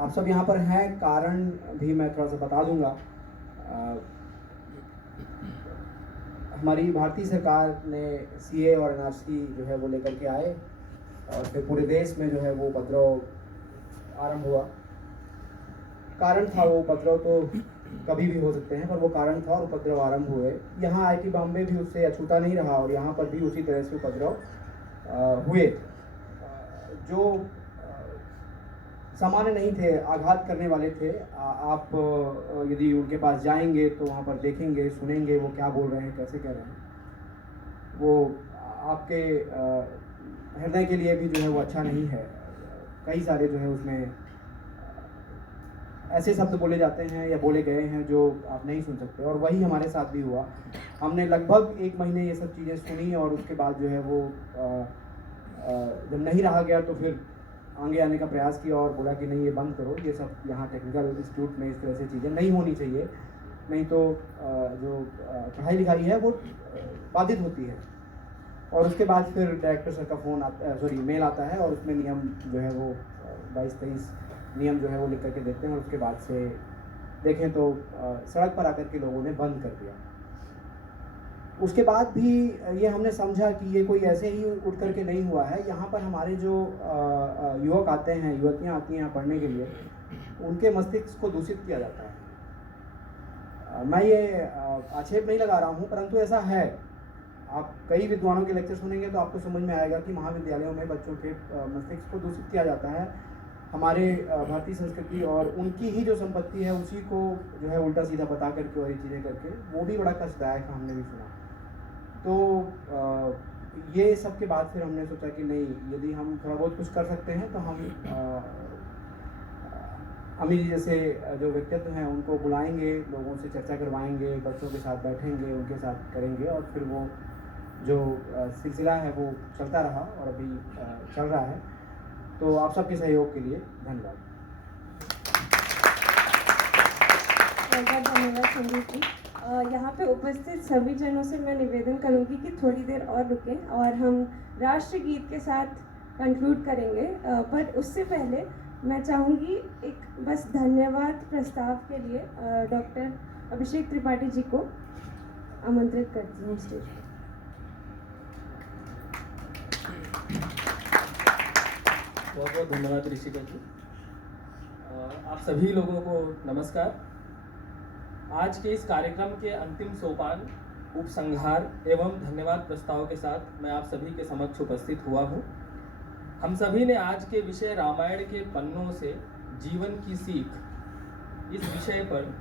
आप सब यहाँ पर हैं, कारण भी मैं थोड़ा सा बता दूंगा। हमारी भारतीय सरकार ने सीए और एनआरसी जो है वो लेकर के आए और फिर पूरे देश में जो है वो उपद्रव आरंभ हुआ। कारण था वो उपद्रव तो कभी भी हो सकते हैं, पर वो कारण था और उपद्रव आरंभ हुए। यहाँ आईटी बॉम्बे भी उससे अछूता नहीं रहा और यहाँ पर भी उसी तरह से उपद्रव हुए जो सामान्य नहीं थे, आघात करने वाले थे। आप यदि उनके पास जाएंगे तो वहाँ पर देखेंगे, सुनेंगे वो क्या बोल रहे हैं, कैसे कह रहे हैं। वो आपके हृदय के लिए भी जो है वो अच्छा नहीं है। कई सारे जो है उसमें ऐसे शब्द बोले जाते हैं या बोले गए हैं जो आप नहीं सुन सकते, और वही हमारे साथ भी हुआ। हमने लगभग 1 महीने ये सब चीज़ें सुनी और उसके बाद जो है वो जब नहीं रहा गया तो फिर आगे आने का प्रयास किया और बोला कि नहीं, ये बंद करो, ये सब यहाँ टेक्निकल इंस्टीट्यूट में इस तरह से चीज़ें नहीं होनी चाहिए, नहीं तो जो पढ़ाई लिखाई है वो बाधित होती है। और उसके बाद फिर डायरेक्टर सर का मेल आता है और उसमें नियम जो है वो 22-23 नियम जो है वो लिख करके देते हैं, और उसके बाद से देखें तो सड़क पर आकर के लोगों ने बंद कर दिया। उसके बाद भी ये हमने समझा कि ये कोई ऐसे ही उठ करके नहीं हुआ है। यहाँ पर हमारे जो युवक आते हैं, युवतियाँ आती हैं यहाँ पढ़ने के लिए, उनके मस्तिष्क को दूषित किया जाता है। मैं ये आक्षेप नहीं लगा रहा हूँ, परंतु ऐसा है। आप कई विद्वानों के लेक्चर सुनेंगे तो आपको समझ में आएगा कि महाविद्यालयों में बच्चों के मस्तिष्क को दूषित किया जाता है। हमारे भारतीय संस्कृति और उनकी ही जो संपत्ति है उसी को जो है उल्टा सीधा बता करके और ये चीज़ें करके, वो भी बड़ा कष्टदायक है, हमने भी सुना। तो ये सब के बाद फिर हमने सोचा कि नहीं, यदि हम थोड़ा बहुत कुछ कर सकते हैं तो हम अमीर जी जैसे जो व्यक्तित्व हैं उनको बुलाएंगे, लोगों से चर्चा करवाएंगे, बच्चों के साथ बैठेंगे, उनके साथ करेंगे, और फिर वो जो सिलसिला है वो चलता रहा और अभी चल रहा है। तो आप सबके सहयोग के लिए धन्यवाद। बहुत धन्यवाद संदीप जी। यहाँ पे उपस्थित सभी जनों से मैं निवेदन करूँगी कि थोड़ी देर और रुकें और हम राष्ट्रगीत के साथ कंक्लूड करेंगे। पर उससे पहले मैं चाहूँगी एक बस धन्यवाद प्रस्ताव के लिए डॉक्टर अभिषेक त्रिपाठी जी को आमंत्रित करती हूँ स्टेज पर। बहुत बहुत धन्यवाद ऋषिका जी। आप सभी लोगों को नमस्कार। आज के इस कार्यक्रम के अंतिम सोपान उपसंहार एवं धन्यवाद प्रस्ताव के साथ मैं आप सभी के समक्ष उपस्थित हुआ हूँ। हम सभी ने आज के विषय रामायण के पन्नों से जीवन की सीख इस विषय पर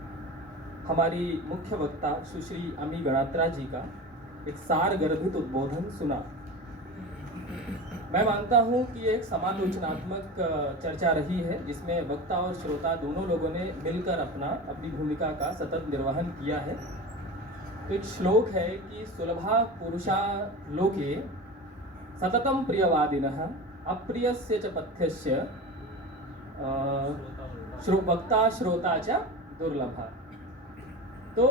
हमारी मुख्य वक्ता सुश्री अमी गणात्रा जी का एक सार गर्भित उद्बोधन सुना। मैं मानता हूं कि एक समालोचनात्मक चर्चा रही है जिसमें वक्ता और श्रोता दोनों लोगों ने मिलकर अपनी भूमिका का सतत निर्वहन किया है। तो एक श्लोक है कि सुलभा पुरुषा लोके सततम प्रियवादिनः अप्रियस्य च पथ्यस्य वक्ता श्रोता च दुर्लभा। तो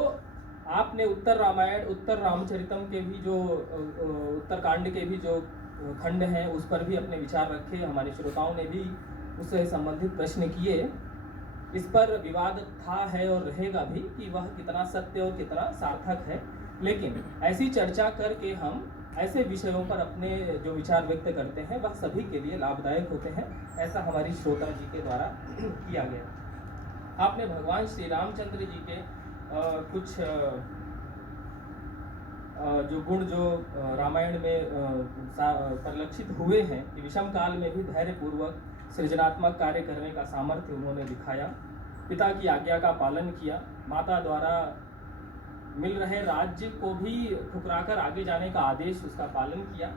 आपने उत्तर रामायण, उत्तर रामचरितम के भी जो उत्तरकांड के भी जो खंड हैं उस पर भी अपने विचार रखे। हमारे श्रोताओं ने भी उससे संबंधित प्रश्न किए। इस पर विवाद था, है और रहेगा भी कि वह कितना सत्य और कितना सार्थक है, लेकिन ऐसी चर्चा करके हम ऐसे विषयों पर अपने जो विचार व्यक्त करते हैं वह सभी के लिए लाभदायक होते हैं, ऐसा हमारी श्रोता जी के द्वारा किया गया। आपने भगवान श्री रामचंद्र जी के कुछ जो गुण जो रामायण में परिलक्षित हुए हैं कि विषम काल में भी धैर्यपूर्वक सृजनात्मक कार्य करने का सामर्थ्य उन्होंने दिखाया, पिता की आज्ञा का पालन किया, माता द्वारा मिल रहे राज्य को भी ठुकराकर आगे जाने का आदेश उसका पालन किया,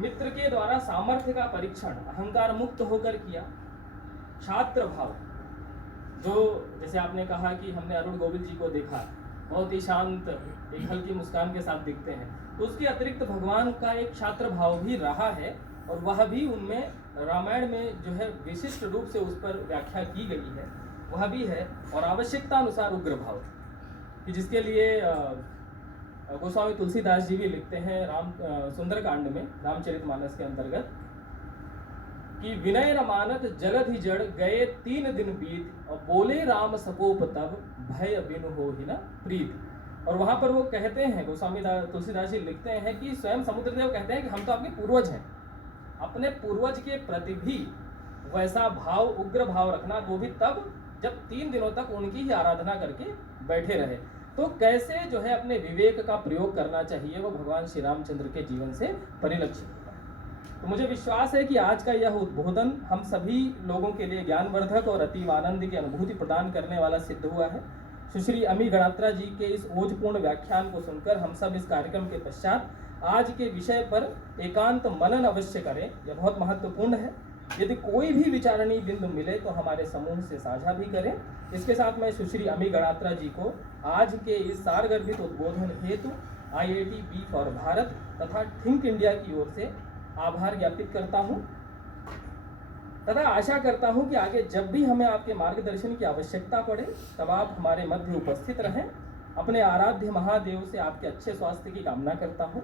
मित्र के द्वारा सामर्थ्य का परीक्षण अहंकार मुक्त होकर किया, छात्र भाव जो जैसे आपने कहा कि हमने अरुण गोविल जी को देखा, बहुत ही शांत एक हल्की मुस्कान के साथ दिखते हैं, तो उसके अतिरिक्त भगवान का एक छात्र भाव भी रहा है और वह भी उनमें रामायण में जो है विशिष्ट रूप से उस पर व्याख्या की गई है, वह भी है। और आवश्यकता अनुसार उग्र भाव कि जिसके लिए गोस्वामी तुलसीदास जी भी लिखते हैं सुंदरकांड में, रामचरितमानस के अंतर्गत कि विनय न मानत जलधि जड़ गए 3 दिन बीत और बोले राम सकोप तब भय बिनु हो ही न प्रीत। और वहां पर वो कहते हैं, गोस्वामी तुलसीदास जी लिखते हैं कि स्वयं समुद्रदेव कहते हैं कि हम तो आपके पूर्वज हैं, अपने पूर्वज के प्रति भी वैसा भाव, उग्र भाव रखना, वो भी तब जब 3 दिनों तक उनकी ही आराधना करके बैठे रहे। तो कैसे जो है अपने विवेक का प्रयोग करना चाहिए, वो भगवान श्री रामचंद्र के जीवन से परिलक्षित होता है। तो मुझे विश्वास है कि आज का यह उद्बोधन हम सभी लोगों के लिए ज्ञानवर्धक और अतीव आनंद की अनुभूति प्रदान करने वाला सिद्ध हुआ है। सुश्री अमी गणात्रा जी के इस ओजपूर्ण व्याख्यान को सुनकर हम सब इस कार्यक्रम के पश्चात आज के विषय पर एकांत मनन अवश्य करें, यह बहुत महत्वपूर्ण है। यदि कोई भी विचारणीय बिंदु मिले तो हमारे समूह से साझा भी करें। इसके साथ मैं सुश्री अमी गणात्रा जी को आज के इस सारगर्भित उद्बोधन हेतु IIT बी फॉर भारत तथा थिंक इंडिया की ओर से आभार ज्ञापित करता हूं तथा आशा करता हूं कि आगे जब भी हमें आपके मार्गदर्शन की आवश्यकता पड़े तब आप हमारे मध्य उपस्थित रहें। अपने आराध्य महादेव से आपके अच्छे स्वास्थ्य की कामना करता हूं।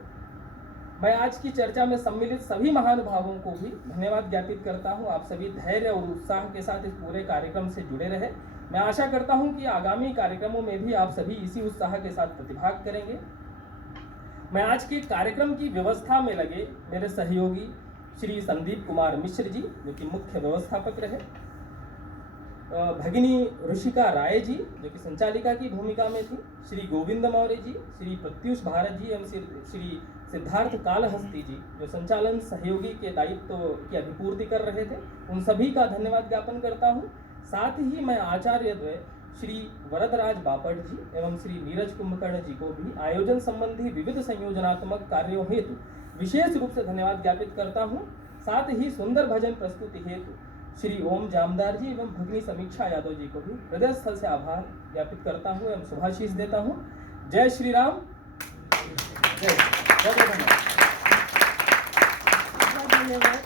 मैं आज की चर्चा में सम्मिलित सभी महानुभावों को भी धन्यवाद ज्ञापित करता हूं। आप सभी धैर्य और उत्साह के साथ इस पूरे कार्यक्रम से जुड़े रहे। मैं आशा करता हूं कि आगामी कार्यक्रमों में भी आप सभी इसी उत्साह के साथ प्रतिभाग करेंगे। मैं आज के कार्यक्रम की व्यवस्था में लगे मेरे सहयोगी श्री संदीप कुमार मिश्र जी, जो कि मुख्य व्यवस्थापक रहे, भगिनी ऋषिका राय जी, जो कि संचालिका की भूमिका में थी, श्री गोविंद मौर्य जी, श्री प्रत्युष भारत जी एवं श्री सिद्धार्थ कालहस्ती जी, जो संचालन सहयोगी के दायित्व की अभिपूर्ति कर रहे थे, उन सभी का धन्यवाद ज्ञापन करता हूँ। साथ ही मैं आचार्य द्वय श्री वरदराज बापट जी एवं श्री नीरज कुंभकर्ण जी को भी आयोजन संबंधी विविध संयोजनात्मक कार्यों हेतु विशेष रूप से धन्यवाद ज्ञापित करता हूँ। साथ ही सुंदर भजन प्रस्तुति हेतु श्री ओम जामदार जी एवं भगिनी समीक्षा यादव जी को भी हृदय स्थल से आभार ज्ञापित करता हूँ एवं शुभाशीष देता हूँ। जय श्री राम। जय धन्यवाद।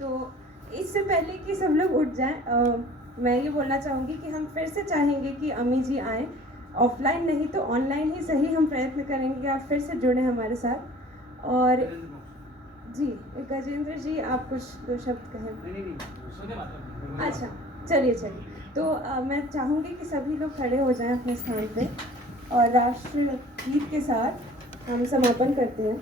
तो इससे पहले कि सब लोग उठ जाएं, मैं ये बोलना चाहूँगी कि हम फिर से चाहेंगे कि अमी जी आएँ, ऑफलाइन नहीं तो ऑनलाइन ही सही हम प्रयत्न करेंगे कि आप फिर से जुड़े हमारे साथ। और जी गजेंद्र जी, आप कुछ 2 शब्द कहें? अच्छा, चलिए। तो मैं चाहूँगी कि सभी लोग खड़े हो जाएं अपने स्थान पे और राष्ट्र गीत के साथ हम समापन करते हैं।